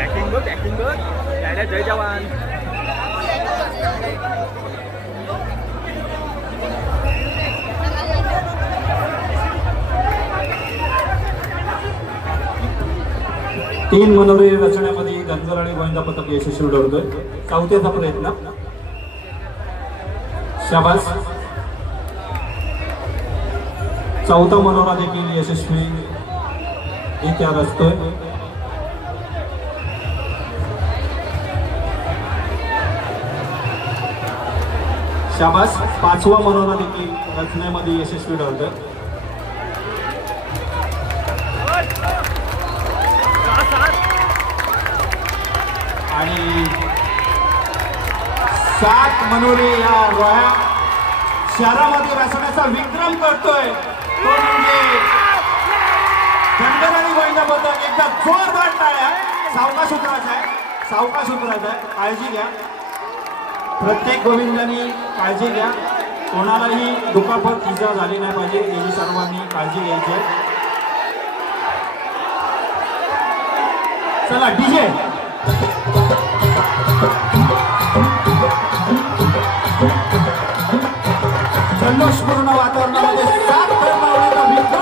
Acting बघ जय जवान. तीन मनोरे रचण्यामध्ये गंजर आणि गोविंदा पथक यशस्वी ठरतोय. चौथ्याचा प्रयत्न. शाबास. चौथा मनोरा देखील यशस्वी तयार असतोय. शाबास. पाचवा मनोरा देखील रचण्यामध्ये यशस्वी ठरतोय. आणि 7 मनोरे या रोह्या शहरामध्ये रचण्याचा विक्रम करतोय तो म्हणजे गंजर आणि गोविंदा पथक. एकदा जोरदार टाळ्या. सावकाश उतरायचा आहे, सावकाश उतरायचा आहे. काळजी घ्या, प्रत्येक गोविंदांनी काळजी घ्या. कोणालाही दुखापत इजा झाली नाही पाहिजे याची सर्वांनी काळजी घ्यायची आहे. चला डीजे. जल्लोष